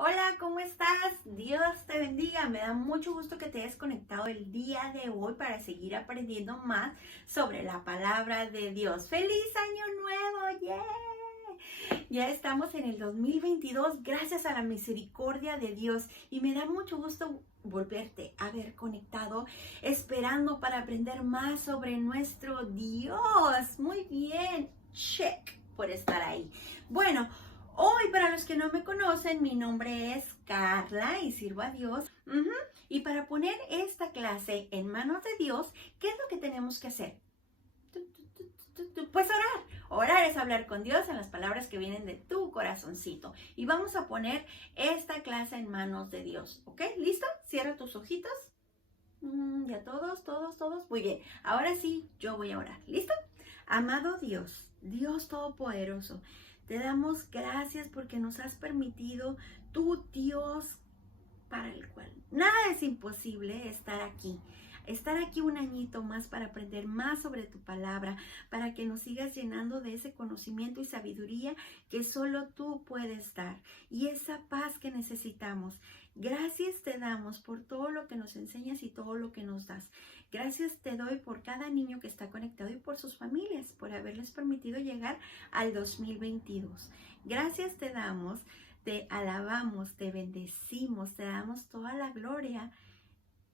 Hola, ¿cómo estás? Dios te bendiga. Me da mucho gusto que te hayas conectado el día de hoy para seguir aprendiendo más sobre la palabra de Dios. ¡Feliz año nuevo! ¡Yeah! Ya estamos en el 2022 gracias a la misericordia de Dios y me da mucho gusto volverte a ver conectado, esperando para aprender más sobre nuestro Dios. Muy bien, check por estar ahí. Bueno, hoy, para los que no me conocen, mi nombre es Carla y sirvo a Dios. Y para poner esta clase en manos de Dios, ¿qué es lo que tenemos que hacer? Pues orar. Orar es hablar con Dios en las palabras que vienen de tu corazoncito. Y vamos a poner esta clase en manos de Dios. ¿Ok? ¿Listo? Cierra tus ojitos. Ya todos. Muy bien. Ahora sí, yo voy a orar. ¿Listo? Amado Dios, Dios Todopoderoso, te damos gracias porque nos has permitido, tu Dios, para el cual nada es imposible, estar aquí un añito más para aprender más sobre tu palabra, para que nos sigas llenando de ese conocimiento y sabiduría que solo tú puedes dar y esa paz que necesitamos. Gracias te damos por todo lo que nos enseñas y todo lo que nos das. Gracias te doy por cada niño que está conectado y por sus familias, por haberles permitido llegar al 2022. Gracias te damos, te alabamos, te bendecimos, te damos toda la gloria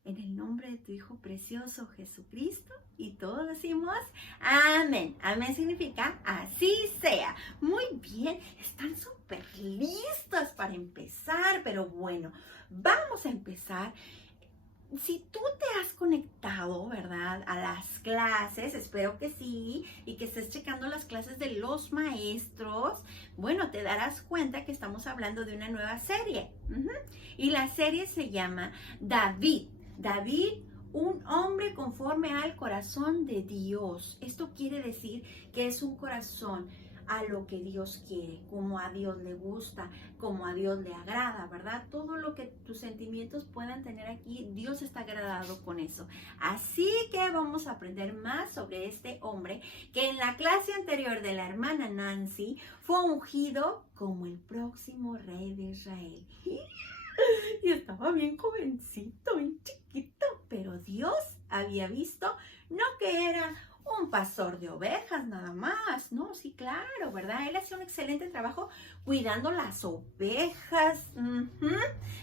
en el nombre de tu Hijo precioso Jesucristo. Y todos decimos amén. Amén significa así sea. Muy bien, están súper listos para empezar, pero bueno, vamos a empezar. Si tú te has conectado, ¿verdad?, a las clases, espero que sí, y que estés checando las clases de los maestros, bueno, te darás cuenta que estamos hablando de una nueva serie. Y la serie se llama David. David, un hombre conforme al corazón de Dios. Esto quiere decir que es un corazón a lo que Dios quiere, como a Dios le gusta, como a Dios le agrada, ¿verdad? Todo lo que tus sentimientos puedan tener aquí, Dios está agradado con eso. Así que vamos a aprender más sobre este hombre que en la clase anterior de la hermana Nancy fue ungido como el próximo rey de Israel. Y estaba bien jovencito, bien chiquito, pero Dios había visto no que era un pastor de ovejas nada más, no, sí, claro, ¿verdad? Él hacía un excelente trabajo cuidando las ovejas,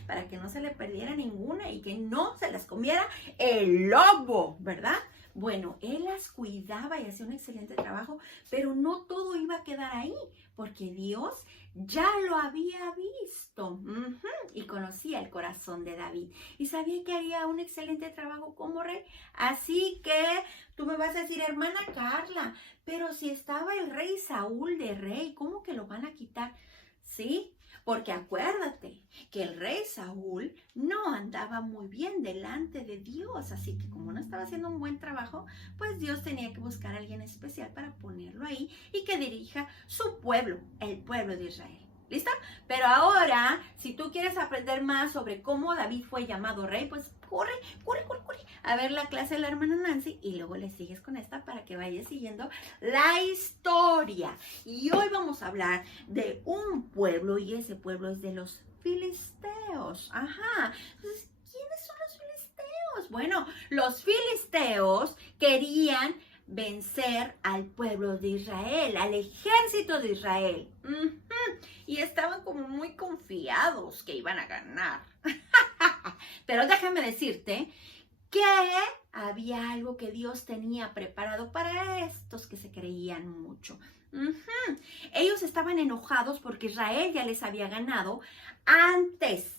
para que no se le perdiera ninguna y que no se las comiera el lobo, ¿verdad? Bueno, él las cuidaba y hacía un excelente trabajo, pero no todo iba a quedar ahí, porque Dios ya lo había visto y conocía el corazón de David y sabía que haría un excelente trabajo como rey. Así que tú me vas a decir, hermana Carla, pero si estaba el rey Saúl de rey, ¿cómo que lo van a quitar? Sí, porque acuérdate que el rey Saúl no andaba muy bien delante de Dios, así que como no estaba haciendo un buen trabajo, pues Dios tenía que buscar a alguien especial para ponerlo ahí y que dirija su pueblo, el pueblo de Israel. ¿Listo? Pero ahora, si tú quieres aprender más sobre cómo David fue llamado rey, pues corre a ver la clase de la hermana Nancy y luego le sigues con esta para que vayas siguiendo la historia. Y hoy vamos a hablar de un pueblo y ese pueblo es de los filisteos. Entonces, ¿quiénes son los filisteos? Bueno, los filisteos querían vencer al pueblo de Israel, al ejército de Israel. Y estaban como muy confiados que iban a ganar. Pero déjame decirte que había algo que Dios tenía preparado para estos que se creían mucho. Ellos estaban enojados porque Israel ya les había ganado antes.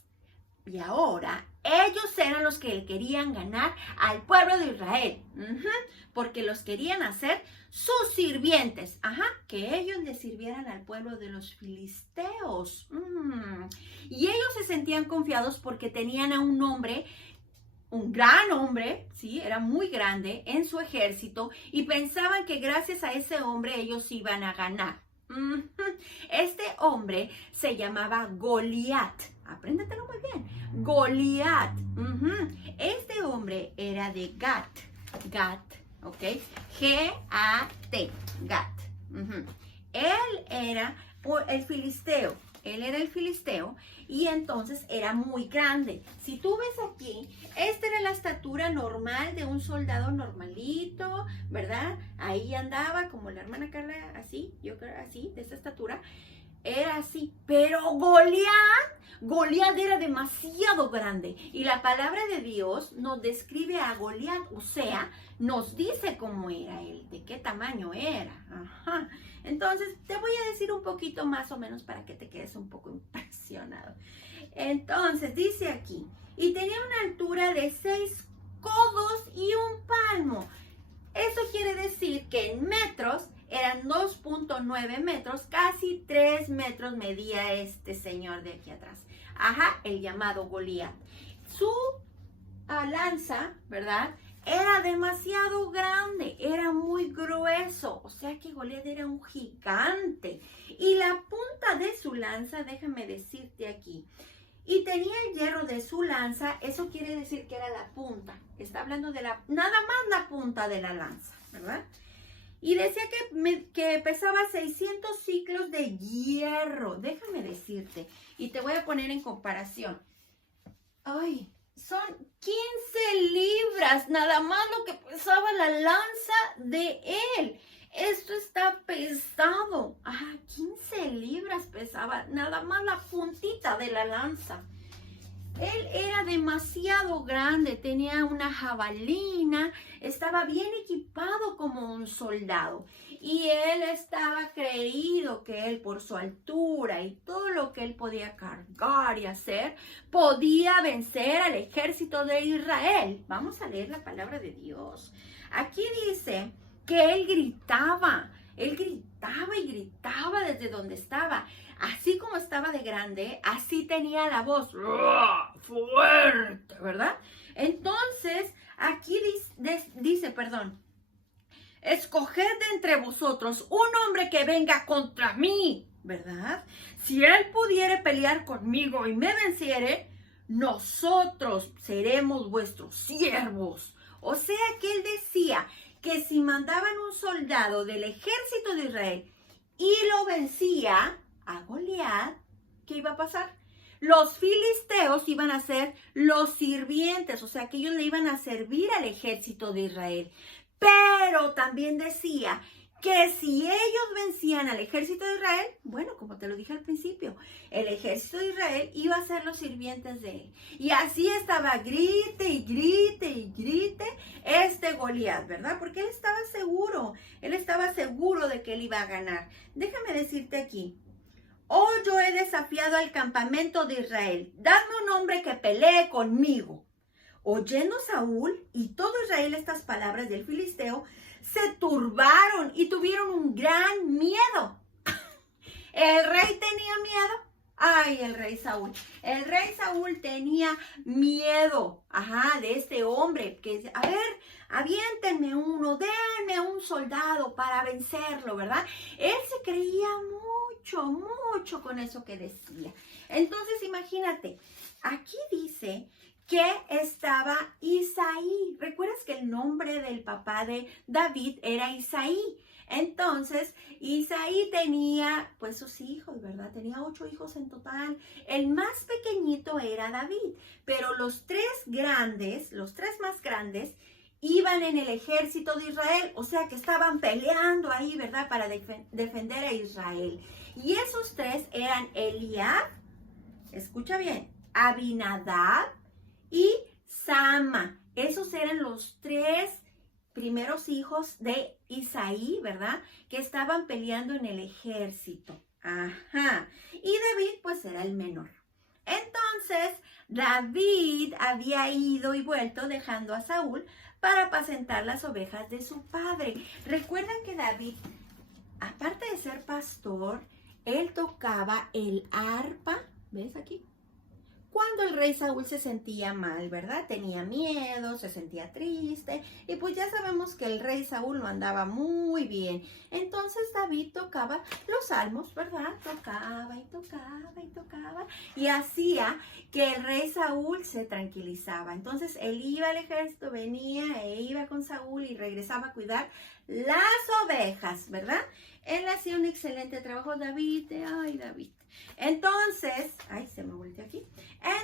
Y ahora ellos eran los que querían ganar al pueblo de Israel. Porque los querían hacer sus sirvientes. Que ellos le sirvieran al pueblo de los filisteos. Y ellos se sentían confiados porque tenían a un hombre, un gran hombre, sí, era muy grande en su ejército y pensaban que gracias a ese hombre ellos iban a ganar. Este hombre se llamaba Goliat. Apréndetelo muy bien. Goliat. Este hombre era de Gat. ¿Ok? G-A-T. Gat. Él era el filisteo. él era el filisteo y entonces era muy grande. Si tú ves aquí, esta era la estatura normal de un soldado normalito, ¿verdad? Ahí andaba como la hermana Carla, así, yo creo así, de esta estatura. Era así, pero Goliat era demasiado grande y la palabra de Dios nos describe a Goliat, o sea, nos dice cómo era él, de qué tamaño era. Ajá. Entonces, te voy a decir un poquito más o menos para que te quedes un poco impresionado. Entonces, dice aquí, y tenía una altura de 6 codos y un palmo. Eso quiere decir que en metros eran 2.9 metros, casi 3 metros medía este señor de aquí atrás. Ajá, el llamado Goliat. Su lanza, ¿verdad? Era demasiado grande, era muy grueso, o sea que Goliat era un gigante. Y la punta de su lanza, déjame decirte aquí, y tenía el hierro de su lanza, eso quiere decir que era la punta. Está hablando de nada más la punta de la lanza, ¿verdad? Y decía que pesaba 600 ciclos de hierro. Déjame decirte, y te voy a poner en comparación. Ay, son 15 libras, nada más lo que pesaba la lanza de él. Esto está pesado. 15 libras pesaba, nada más la puntita de la lanza. Él era demasiado grande, tenía una jabalina, estaba bien equipado como un soldado. Y él estaba creído que él, por su altura y todo lo que él podía cargar y hacer, podía vencer al ejército de Israel. Vamos a leer la palabra de Dios. Aquí dice que él gritaba y gritaba desde donde estaba. Así como estaba de grande, así tenía la voz fuerte, ¿verdad? Entonces, aquí dice, escoged de entre vosotros un hombre que venga contra mí, ¿verdad? Si él pudiere pelear conmigo y me venciere, nosotros seremos vuestros siervos. O sea que él decía que si mandaban un soldado del ejército de Israel y lo vencía a Goliat, ¿qué iba a pasar? Los filisteos iban a ser los sirvientes, o sea que ellos le iban a servir al ejército de Israel. Pero también decía que si ellos vencían al ejército de Israel, bueno, como te lo dije al principio, el ejército de Israel iba a ser los sirvientes de él. Y así estaba grite y grite y grite este Goliat, ¿verdad? Porque él estaba seguro de que él iba a ganar. Déjame decirte aquí, yo he desafiado al campamento de Israel, dadme un hombre que pelee conmigo. Oyendo Saúl y todo Israel estas palabras del filisteo, se turbaron y tuvieron un gran miedo. ¿El rey tenía miedo? Ay, el rey Saúl. El rey Saúl tenía miedo, de este hombre que, a ver, aviéntenme uno, denme un soldado para vencerlo, ¿verdad? Él se creía mucho con eso que decía. Entonces, imagínate, aquí dice que estaba Isaí. ¿Recuerdas que el nombre del papá de David era Isaí? Entonces, Isaí tenía, pues, sus hijos, ¿verdad? Tenía 8 hijos en total. El más pequeñito era David, pero los tres más grandes, iban en el ejército de Israel, o sea que estaban peleando ahí, ¿verdad? Para defender a Israel. Y esos tres eran Eliab, escucha bien, Abinadab y Sama. Esos eran los 3 primeros hijos de Isaí, ¿verdad? Que estaban peleando en el ejército. Y David, pues, era el menor. Entonces, David había ido y vuelto dejando a Saúl para apacentar las ovejas de su padre. Recuerdan que David, aparte de ser pastor, él tocaba el arpa, ¿ves aquí? Cuando el rey Saúl se sentía mal, ¿verdad? Tenía miedo, se sentía triste, y pues ya sabemos que el rey Saúl no andaba muy bien. Entonces David tocaba los salmos, ¿verdad? Tocaba y hacía que el rey Saúl se tranquilizaba. Entonces él iba al ejército, venía e iba con Saúl y regresaba a cuidar las ovejas, ¿verdad? Él hacía un excelente trabajo, David. Entonces, ay, se me volteó aquí.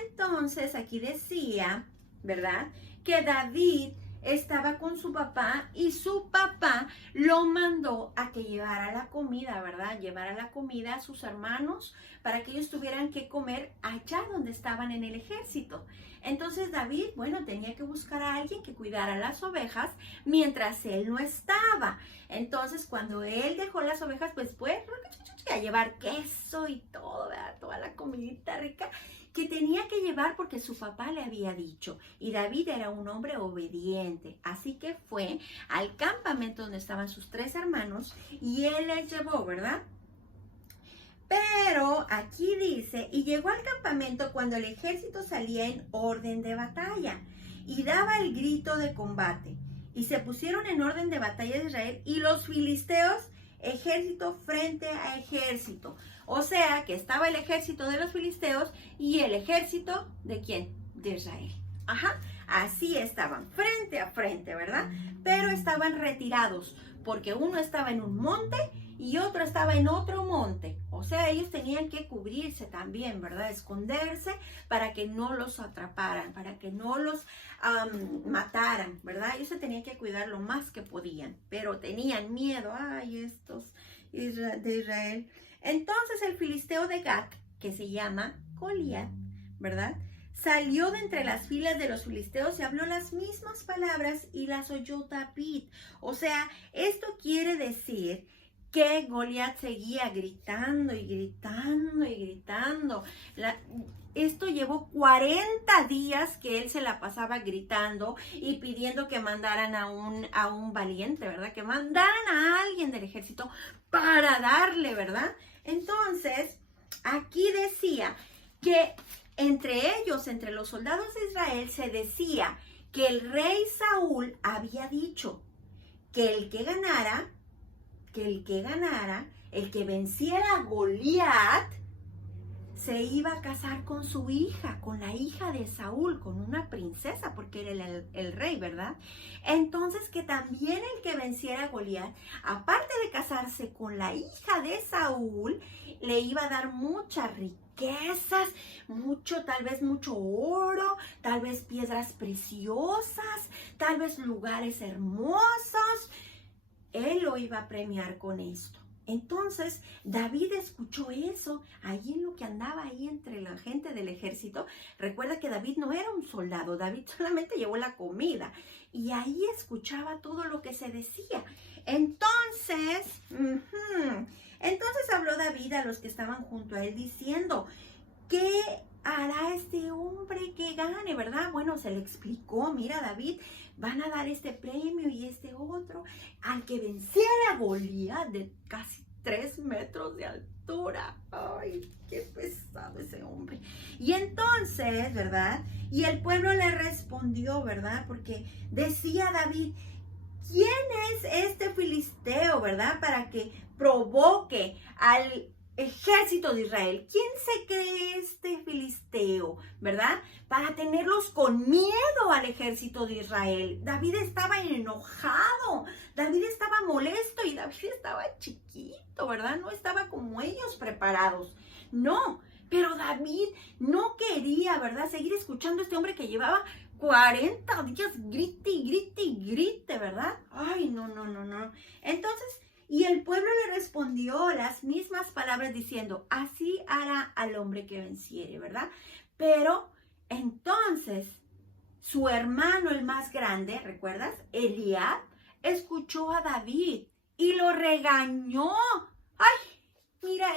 Entonces, aquí decía, ¿verdad? Que David estaba con su papá y su papá lo mandó a que llevara la comida, ¿verdad? Llevara la comida a sus hermanos para que ellos tuvieran que comer allá donde estaban en el ejército. Entonces David, bueno, tenía que buscar a alguien que cuidara las ovejas mientras él no estaba. Entonces, cuando él dejó las ovejas, pues fue a llevar queso y todo, ¿verdad? Toda la comidita rica que tenía que llevar porque su papá le había dicho. Y David era un hombre obediente. Así que fue al campamento donde estaban sus 3 hermanos y él les llevó, ¿verdad? Pero aquí dice, y llegó al campamento cuando el ejército salía en orden de batalla y daba el grito de combate. Y se pusieron en orden de batalla de Israel y los filisteos, ejército frente a ejército. O sea, que estaba el ejército de los filisteos y el ejército ¿de quién? De Israel. Ajá, así estaban, frente a frente, ¿verdad? Pero estaban retirados, porque uno estaba en un monte y otro estaba en otro monte. O sea, ellos tenían que cubrirse también, ¿verdad? Esconderse para que no los atraparan, para que no los mataran, ¿verdad? Ellos se tenían que cuidar lo más que podían, pero tenían miedo. Ay, estos de Israel. Entonces el filisteo de Gat, que se llama Goliat, ¿verdad? Salió de entre las filas de los filisteos y habló las mismas palabras y las oyó David. O sea, esto quiere decir que Goliat seguía gritando y gritando y gritando. Esto llevó 40 días que él se la pasaba gritando y pidiendo que mandaran a un valiente, ¿verdad? Que mandaran a alguien del ejército para darle, ¿verdad? Entonces, aquí decía que entre ellos, entre los soldados de Israel, se decía que el rey Saúl había dicho que el que ganara, el que venciera a Goliat, se iba a casar con su hija, con la hija de Saúl, con una princesa, porque era el rey, ¿verdad? Entonces, que también el que venciera a Goliat, aparte de casarse con la hija de Saúl, le iba a dar muchas riquezas, tal vez mucho oro, tal vez piedras preciosas, tal vez lugares hermosos. Él lo iba a premiar con esto. Entonces, David escuchó eso, ahí en lo que andaba ahí entre la gente del ejército. Recuerda que David no era un soldado, David solamente llevó la comida. Y ahí escuchaba todo lo que se decía. Entonces habló David a los que estaban junto a él diciendo, ¿qué hará este hombre que gane, verdad? Bueno, se le explicó, mira David, van a dar este premio y este otro al que venciera a Goliat de casi 3 metros de altura. Ay, qué pesado ese hombre. Y entonces, ¿verdad? Y el pueblo le respondió, ¿verdad? Porque decía David, ¿quién es este filisteo, verdad? Para que provoque al ejército de Israel. ¿Quién se cree este filisteo, verdad? Para tenerlos con miedo al ejército de Israel. David estaba enojado, David estaba molesto y David estaba chiquito, ¿verdad? No estaba como ellos preparados. No, pero David no quería, ¿verdad? Seguir escuchando a este hombre que llevaba 40 días grite y grite y grite, ¿verdad? Ay, no. Entonces, y el pueblo le respondió las mismas palabras diciendo, así hará al hombre que venciere, ¿verdad? Pero entonces su hermano, el más grande, ¿recuerdas? Eliab, escuchó a David y lo regañó. ¡Ay! Mira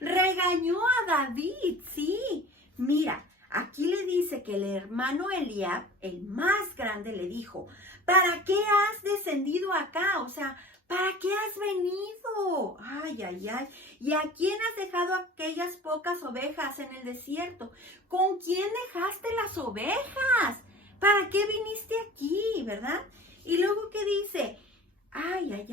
regañó a David, sí. Mira, aquí le dice que el hermano Eliab, el más grande, le dijo, ¿para qué has descendido acá? O sea, ¿para qué has venido? Ay. ¿Y a quién has dejado aquellas pocas ovejas en el desierto? ¿Con quién dejaste las ovejas? ¿Para qué viniste aquí, verdad? Y luego, ¿qué dice? Ay,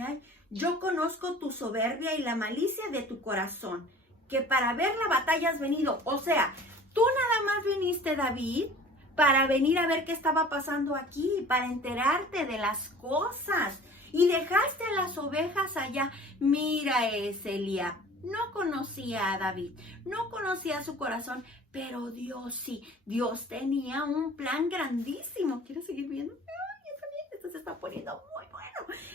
yo conozco tu soberbia y la malicia de tu corazón, que para ver la batalla has venido. O sea, tú nada más viniste, David, para venir a ver qué estaba pasando aquí, para enterarte de las cosas. Y dejaste a las ovejas allá. Mira ese Eliab, no conocía a David, no conocía su corazón, pero Dios sí, Dios tenía un plan grandísimo. ¿Quieres seguir viendo? Ay, está bien, esto se está poniendo muy bueno.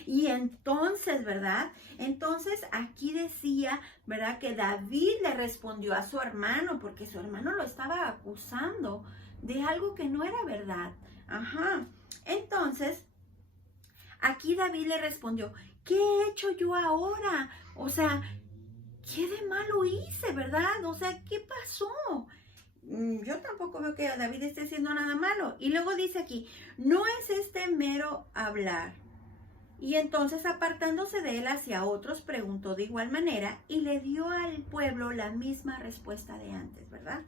Y entonces, ¿verdad? Entonces aquí decía, ¿verdad? Que David le respondió a su hermano, porque su hermano lo estaba acusando de algo que no era verdad. Ajá. Entonces, aquí David le respondió, ¿qué he hecho yo ahora? O sea, ¿qué de malo hice, verdad? O sea, ¿qué pasó? Yo tampoco veo que David esté haciendo nada malo. Y luego dice aquí, no es este mero hablar. Y entonces apartándose de él hacia otros, preguntó de igual manera y le dio al pueblo la misma respuesta de antes, ¿verdad?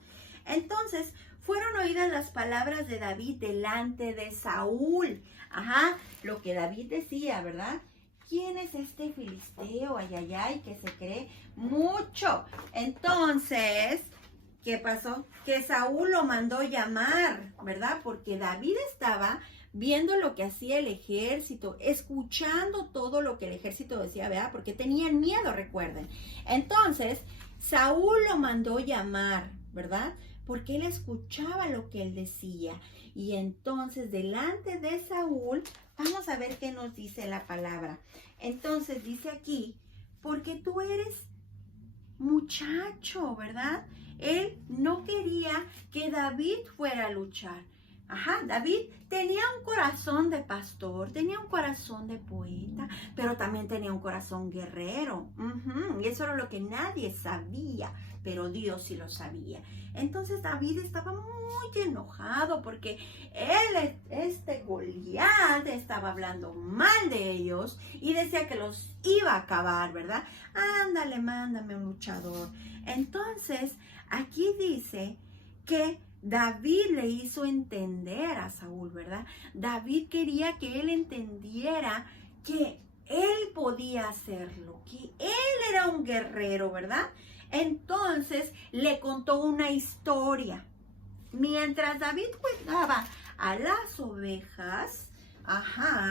Entonces fueron oídas las palabras de David delante de Saúl. Ajá, lo que David decía, ¿verdad? ¿Quién es este filisteo? Ay, ay, ay, que se cree mucho. Entonces, ¿qué pasó? Que Saúl lo mandó llamar, ¿verdad? Porque David estaba viendo lo que hacía el ejército, escuchando todo lo que el ejército decía, ¿verdad? Porque tenían miedo, recuerden. Entonces, Saúl lo mandó llamar, ¿verdad? Porque él escuchaba lo que él decía. Y entonces, delante de Saúl, vamos a ver qué nos dice la palabra. Entonces, dice aquí, porque tú eres muchacho, ¿verdad? Él no quería que David fuera a luchar. Ajá, David tenía un corazón de pastor, tenía un corazón de poeta, pero también tenía un corazón guerrero. Y eso era lo que nadie sabía, pero Dios sí lo sabía. Entonces David estaba muy enojado porque este Goliat, estaba hablando mal de ellos y decía que los iba a acabar, ¿verdad? Ándale, mándame un luchador. Entonces, aquí dice que David le hizo entender a Saúl, ¿verdad? David quería que él entendiera que él podía hacerlo, que él era un guerrero, ¿verdad? Entonces le contó una historia. Mientras David cuidaba a las ovejas, a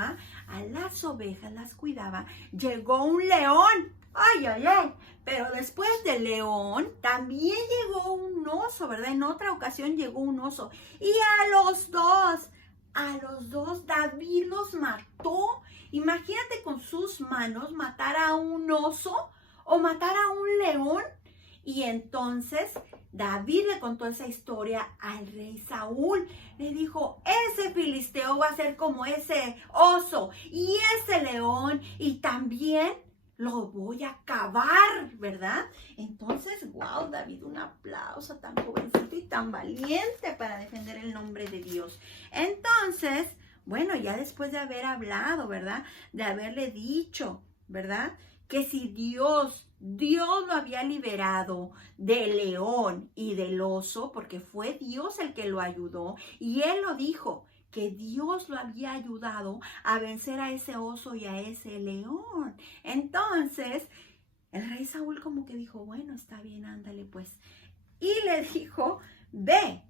las ovejas las cuidaba, llegó un león. Ay, ay, ay. Pero después del león también llegó un oso, ¿verdad? En otra ocasión llegó un oso. Y a los dos David los mató. Imagínate con sus manos matar a un oso o matar a un león. Y entonces David le contó esa historia al rey Saúl. Le dijo, ese filisteo va a ser como ese oso y ese león y también lo voy a acabar, ¿verdad? Entonces, wow, David, un aplauso, tan jovencito y tan valiente para defender el nombre de Dios. Entonces, bueno, ya después de haber hablado, ¿verdad? De haberle dicho, ¿verdad? Que si Dios lo había liberado del león y del oso, porque fue Dios el que lo ayudó, y él lo dijo, que Dios lo había ayudado a vencer a ese oso y a ese león. Entonces, el rey Saúl como que dijo, bueno, está bien, ándale pues. Y le dijo, ve,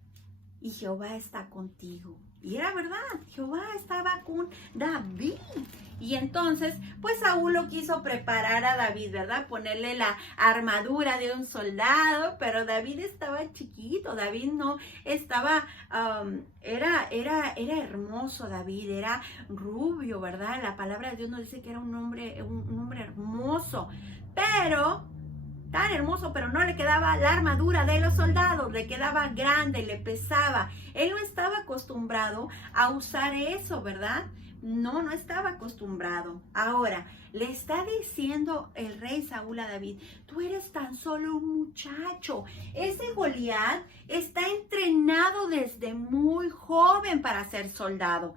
y Jehová está contigo. Y era verdad, Jehová estaba con David. Y entonces, pues Saúl lo quiso preparar a David, ¿verdad? Ponerle la armadura de un soldado, pero David estaba chiquito, David no estaba, era hermoso David, era rubio, ¿verdad? La palabra de Dios nos dice que era un hombre hermoso, pero tan hermoso, pero no le quedaba la armadura de los soldados, le quedaba grande, le pesaba. Él no estaba acostumbrado a usar eso, ¿verdad? No estaba acostumbrado. Ahora, le está diciendo el rey Saúl a David, tú eres tan solo un muchacho. Ese Goliat está entrenado desde muy joven para ser soldado.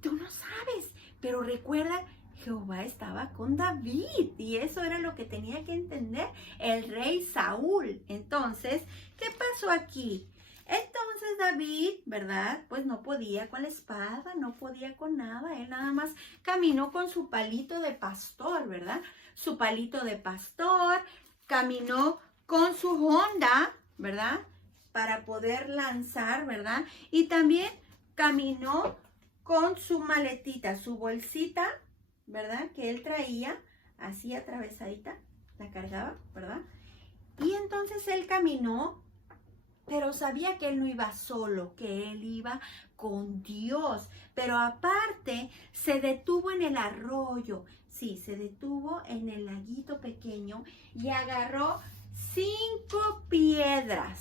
Tú no sabes, pero recuerda, Jehová estaba con David y eso era lo que tenía que entender el rey Saúl. Entonces, ¿qué pasó aquí? Entonces David, ¿verdad? Pues no podía con la espada, no podía con nada. Él nada más caminó con su palito de pastor, ¿verdad? Su palito de pastor, caminó con su honda, ¿verdad? Para poder lanzar, ¿verdad? Y también caminó con su maletita, su bolsita, ¿verdad? Que él traía así atravesadita. la cargaba, ¿verdad? Y entonces él caminó, pero sabía que él no iba solo, que él iba con Dios. Pero aparte, se detuvo en el arroyo. Sí, se detuvo en el laguito pequeño y agarró 5 piedras.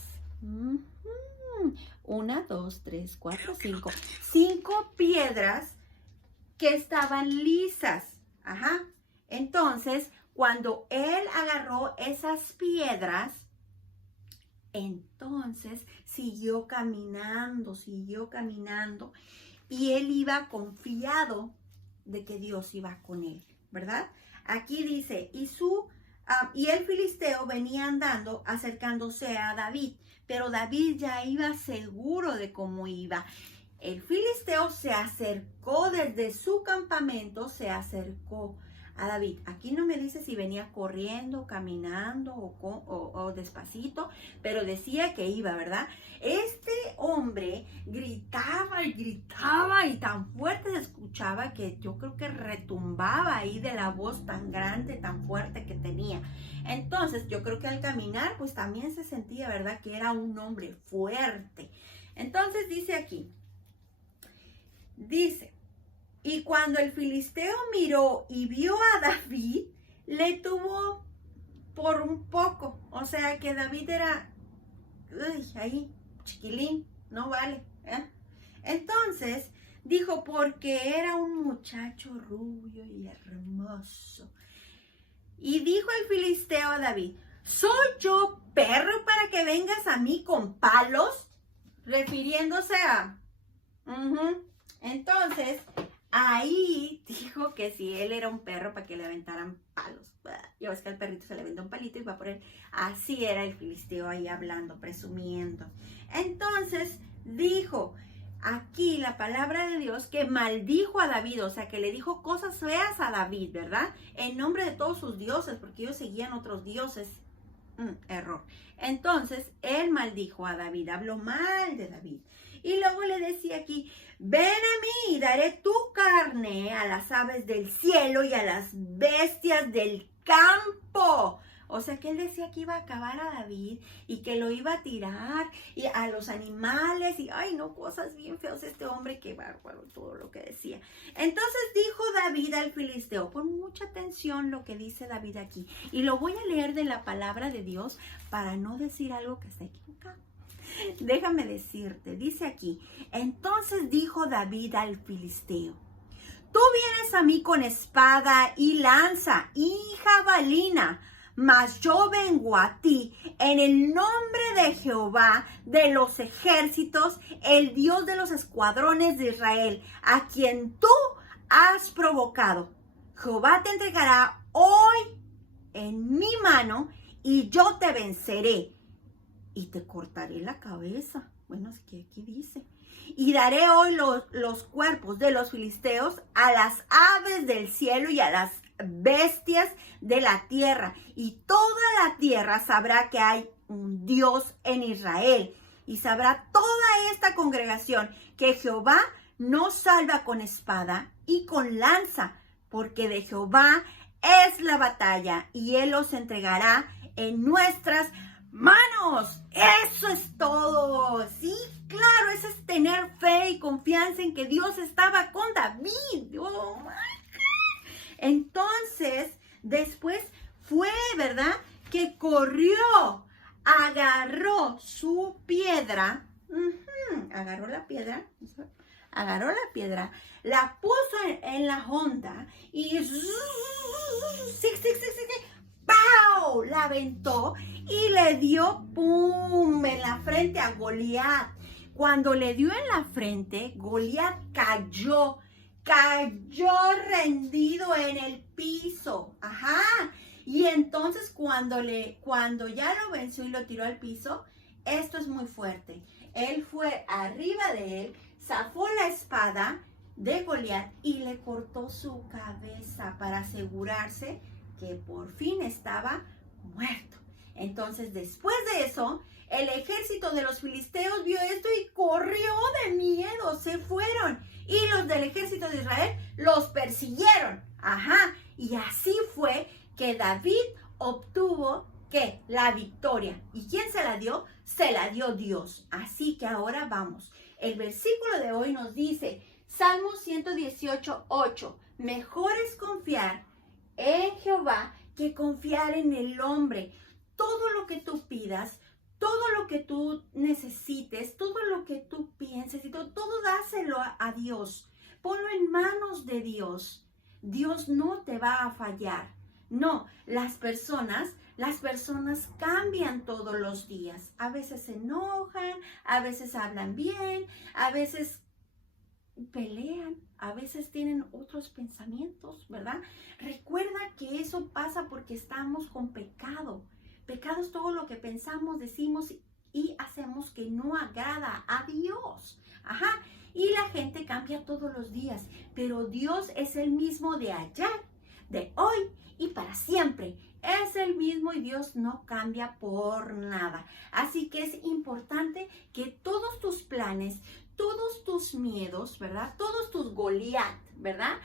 1, 2, 3, 4, 5. 5 piedras que estaban lisas. Ajá. Entonces, cuando él agarró esas piedras, entonces siguió caminando y él iba confiado de que Dios iba con él, ¿verdad? Aquí dice, y el filisteo venía andando acercándose a David, pero David ya iba seguro de cómo iba. El filisteo se acercó desde su campamento, se acercó a David. Aquí no me dice si venía corriendo, caminando o despacito, pero decía que iba, ¿verdad? Este hombre gritaba y tan fuerte se escuchaba que yo creo que retumbaba ahí de la voz tan grande, tan fuerte que tenía. Entonces yo creo que al caminar pues también se sentía, ¿verdad? Que era un hombre fuerte. Entonces dice aquí, y cuando el filisteo miró y vio a David, le tuvo por un poco. O sea que David era, ahí, chiquilín, no vale. Entonces dijo, porque era un muchacho rubio y hermoso. Y dijo el filisteo a David, ¿soy yo perro para que vengas a mí con palos? Refiriéndose a... Entonces... ahí dijo que si él era un perro para que le aventaran palos. Ya ves que al perrito se le aventó un palito y va a poner, así era el filisteo ahí hablando, presumiendo. Entonces dijo, aquí la palabra de Dios que maldijo a David, o sea que le dijo cosas feas a David, ¿verdad? En nombre de todos sus dioses, porque ellos seguían otros dioses. Error. Entonces él maldijo a David, habló mal de David. Y luego le decía aquí, ven a mí y daré tu carne a las aves del cielo y a las bestias del campo. O sea que él decía que iba a acabar a David y que lo iba a tirar y a los animales y, ay no, cosas bien feas este hombre, qué bárbaro todo lo que decía. Entonces dijo David al filisteo, pon mucha atención lo que dice David aquí. Y lo voy a leer de la palabra de Dios para no decir algo que está equivocado. Déjame decirte, dice aquí, entonces dijo David al filisteo, tú vienes a mí con espada y lanza y jabalina, mas yo vengo a ti en el nombre de Jehová de los ejércitos, el Dios de los escuadrones de Israel, a quien tú has provocado. Jehová te entregará hoy en mi mano y yo te venceré y te cortaré la cabeza. Bueno, es que aquí dice. Y daré hoy los cuerpos de los filisteos a las aves del cielo y a las bestias de la tierra. Y toda la tierra sabrá que hay un Dios en Israel. Y sabrá toda esta congregación que Jehová no salva con espada y con lanza, porque de Jehová es la batalla y él los entregará en nuestras manos. Eso es todo. Sí, claro, eso es tener fe y confianza en que Dios estaba con David. Oh, my God. Entonces, después fue, ¿verdad? Que corrió, agarró su piedra, agarró la piedra, la puso en la honda y ¡pau! La aventó y le dio ¡pum! En la frente a Goliat. Cuando le dio en la frente, Goliat cayó rendido en el piso. Ajá. Y entonces cuando ya lo venció y lo tiró al piso, esto es muy fuerte. Él fue arriba de él, zafó la espada de Goliat y le cortó su cabeza para asegurarse que por fin estaba muerto. Entonces, después de eso, el ejército de los filisteos vio esto y corrió de miedo, se fueron. Y los del ejército de Israel los persiguieron. Ajá. Y así fue que David obtuvo, ¿qué? La victoria. ¿Y quién se la dio? Se la dio Dios. Así que ahora vamos. El versículo de hoy nos dice, Salmo 118:8, mejor es confiar en Jehová que confiar en el hombre. Todo lo que tú pidas, todo lo que tú necesites, todo lo que tú pienses y todo dáselo a Dios. Ponlo en manos de Dios. Dios no te va a fallar. No, las personas cambian todos los días. A veces se enojan, a veces hablan bien, a veces pelean, a veces tienen otros pensamientos, ¿verdad? Recuerda que eso pasa porque estamos con pecado. Pecado es todo lo que pensamos, decimos y hacemos que no agrada a Dios. Ajá. Y la gente cambia todos los días, pero Dios es el mismo de ayer, de hoy y para siempre. Es el mismo y Dios no cambia por nada. Así que es importante que todos tus planes, todos tus miedos, ¿verdad? Todos tus Goliat, ¿verdad?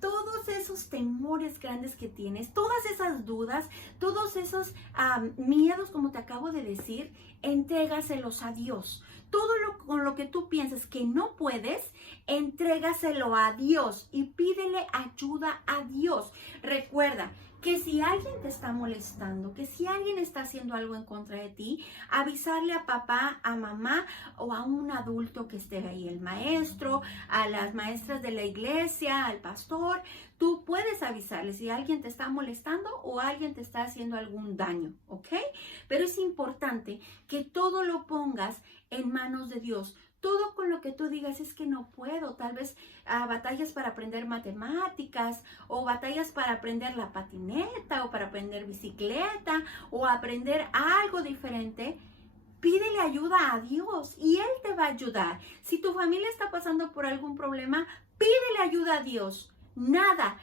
Todos esos temores grandes que tienes, todas esas dudas, todos esos miedos, como te acabo de decir, entrégaselos a Dios. Todo con lo que tú piensas que no puedes, entrégaselo a Dios y pídele ayuda a Dios. Recuerda que si alguien te está molestando, que si alguien está haciendo algo en contra de ti, avisarle a papá, a mamá o a un adulto que esté ahí, el maestro, a las maestras de la iglesia, al pastor. Tú puedes avisarle si alguien te está molestando o alguien te está haciendo algún daño, ¿ok? Pero es importante que todo lo pongas en manos de Dios. Todo con lo que tú digas es que no puedo, tal vez batallas para aprender matemáticas o batallas para aprender la patineta o para aprender bicicleta o aprender algo diferente. Pídele ayuda a Dios y Él te va a ayudar. Si tu familia está pasando por algún problema, pídele ayuda a Dios. Nada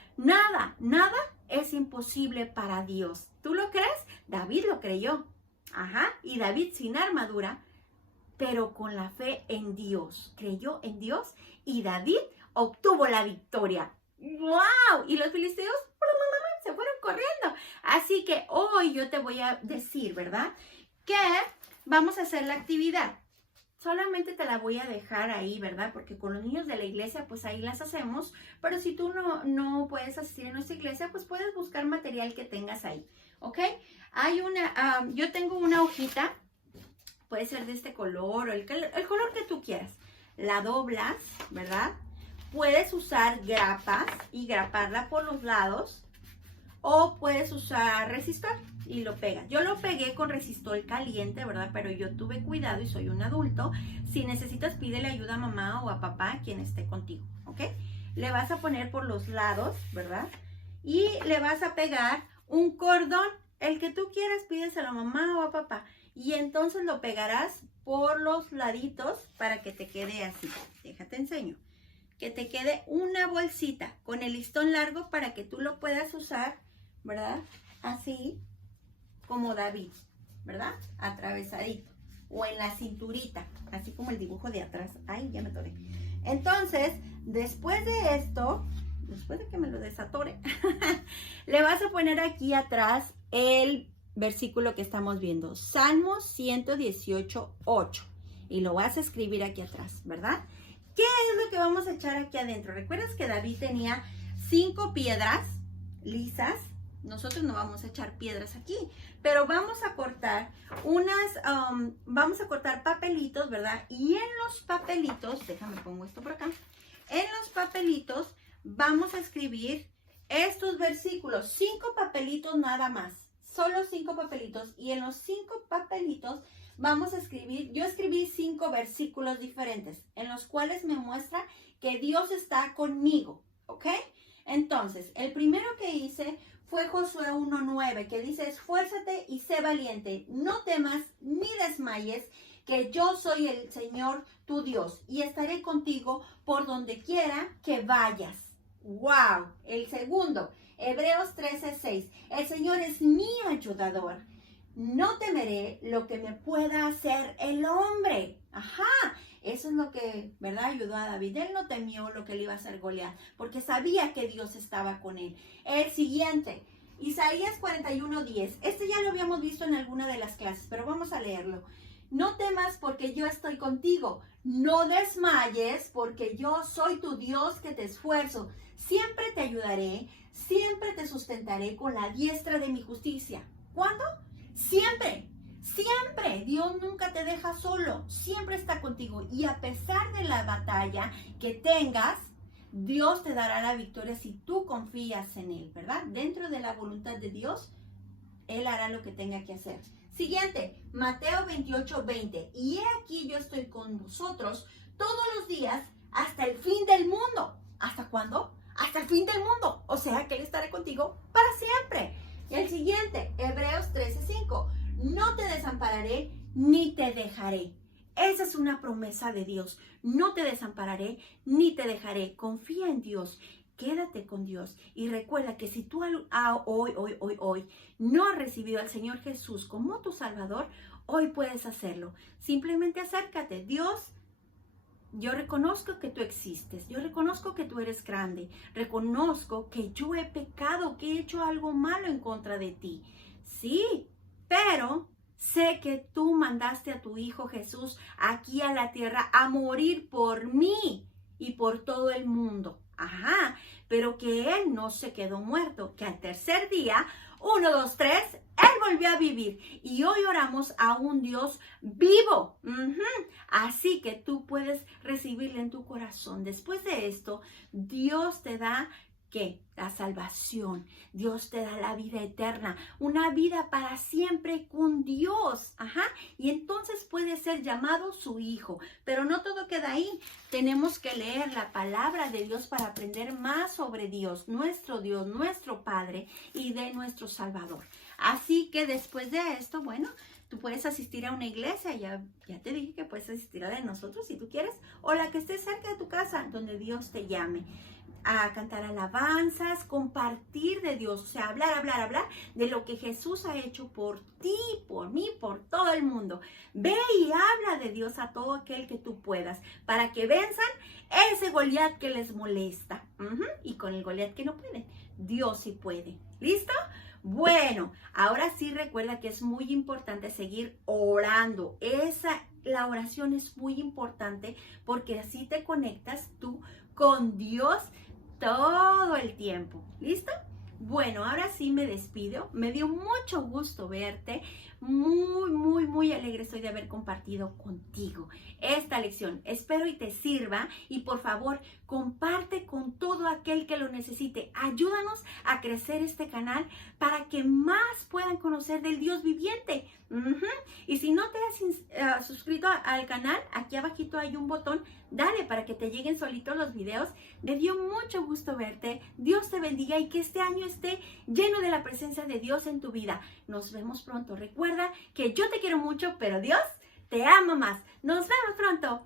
es imposible para Dios. ¿Tú lo crees? David lo creyó. Ajá, y David sin armadura, pero con la fe en Dios. Creyó en Dios y David obtuvo la victoria. ¡Wow! Y los filisteos se fueron corriendo. Así que hoy yo te voy a decir, ¿verdad? Que vamos a hacer la actividad. Solamente te la voy a dejar ahí, ¿verdad? Porque con los niños de la iglesia, pues ahí las hacemos. Pero si tú no puedes asistir a nuestra iglesia, pues puedes buscar material que tengas ahí, ¿ok? Yo tengo una hojita. Puede ser de este color o el color que tú quieras. La doblas, ¿verdad? Puedes usar grapas y graparla por los lados. O puedes usar resistor y lo pegas. Yo lo pegué con resistor caliente, ¿verdad? Pero yo tuve cuidado y soy un adulto. Si necesitas, pídele ayuda a mamá o a papá, quien esté contigo, ¿ok? Le vas a poner por los lados, ¿verdad? Y le vas a pegar un cordón. El que tú quieras, pídeselo a mamá o a papá. Y entonces lo pegarás por los laditos para que te quede así. Déjate enseño. Que te quede una bolsita con el listón largo para que tú lo puedas usar, ¿verdad? Así como David, ¿verdad? Atravesadito. O en la cinturita, así como el dibujo de atrás. Ay, ya me atoré. Entonces, después de esto, después de que me lo desatore, le vas a poner aquí atrás el versículo que estamos viendo, Salmo 118:8, y lo vas a escribir aquí atrás, ¿verdad? ¿Qué es lo que vamos a echar aquí adentro? ¿Recuerdas que David tenía 5 piedras lisas? Nosotros no vamos a echar piedras aquí, pero vamos a cortar vamos a cortar papelitos, ¿verdad? Y en los papelitos, déjame pongo esto por acá, en los papelitos vamos a escribir estos versículos, 5 papelitos nada más. Solo 5 papelitos, y en los 5 papelitos vamos a escribir, yo escribí 5 versículos diferentes, en los cuales me muestra que Dios está conmigo, ¿ok? Entonces, el primero que hice fue Josué 1:9, que dice, esfuérzate y sé valiente, no temas ni desmayes, que yo soy el Señor tu Dios, y estaré contigo por donde quiera que vayas. ¡Wow! El segundo, Hebreos 13:6. El Señor es mi ayudador. No temeré lo que me pueda hacer el hombre. Ajá. Eso es lo que, ¿verdad? Ayudó a David. Él no temió lo que le iba a hacer Goliat, porque sabía que Dios estaba con él. El siguiente, Isaías 41:10. Este ya lo habíamos visto en alguna de las clases, pero vamos a leerlo. No temas porque yo estoy contigo. No desmayes porque yo soy tu Dios que te esfuerzo. Siempre te ayudaré, siempre te sustentaré con la diestra de mi justicia. ¿Cuándo? Siempre. Siempre. Dios nunca te deja solo. Siempre está contigo. Y a pesar de la batalla que tengas, Dios te dará la victoria si tú confías en Él, ¿verdad? Dentro de la voluntad de Dios, Él hará lo que tenga que hacer. Siguiente, Mateo 28:20. Y he aquí yo estoy con vosotros todos los días hasta el fin del mundo. ¿Hasta cuándo? Hasta el fin del mundo. O sea que Él estará contigo para siempre. Y el siguiente, Hebreos 13:5. No te desampararé ni te dejaré. Esa es una promesa de Dios. No te desampararé ni te dejaré. Confía en Dios. Quédate con Dios y recuerda que si tú hoy no has recibido al Señor Jesús como tu Salvador, hoy puedes hacerlo. Simplemente acércate. Dios, yo reconozco que tú existes. Yo reconozco que tú eres grande. Reconozco que yo he pecado, que he hecho algo malo en contra de ti. Sí, pero sé que tú mandaste a tu Hijo Jesús aquí a la tierra a morir por mí y por todo el mundo. Ajá, pero que Él no se quedó muerto, que al tercer día, 1, 2, 3, Él volvió a vivir. Y hoy oramos a un Dios vivo. Así que tú puedes recibirle en tu corazón. Después de esto, Dios te da ¿qué? La salvación. Dios te da la vida eterna, una vida para siempre con Dios. Ajá. Y entonces puede ser llamado su hijo. Pero no todo queda ahí. Tenemos que leer la palabra de Dios para aprender más sobre Dios, nuestro Padre y de nuestro Salvador. Así que después de esto, bueno, tú puedes asistir a una iglesia, ya te dije que puedes asistir a la de nosotros si tú quieres, o la que esté cerca de tu casa, donde Dios te llame. A cantar alabanzas, compartir de Dios, o sea, hablar de lo que Jesús ha hecho por ti, por mí, por todo el mundo. Ve y habla de Dios a todo aquel que tú puedas, para que venzan ese Goliat que les molesta. Y con el Goliat que no puede, Dios sí puede. ¿Listo? Bueno, ahora sí recuerda que es muy importante seguir orando. La oración es muy importante porque así te conectas tú con Dios todo el tiempo. ¿Listo? Bueno, ahora sí me despido. Me dio mucho gusto verte. Muy alegre estoy de haber compartido contigo esta lección. Espero y te sirva. Y por favor, comparte con todo aquel que lo necesite. Ayúdanos a crecer este canal para que más puedan conocer del Dios viviente. Y si no te has suscrito al canal, aquí abajito hay un botón. Dale para que te lleguen solitos los videos. Me dio mucho gusto verte. Dios te bendiga y que este año esté lleno de la presencia de Dios en tu vida. Nos vemos pronto. Recuerda que yo te quiero mucho, pero Dios te ama más. Nos vemos pronto.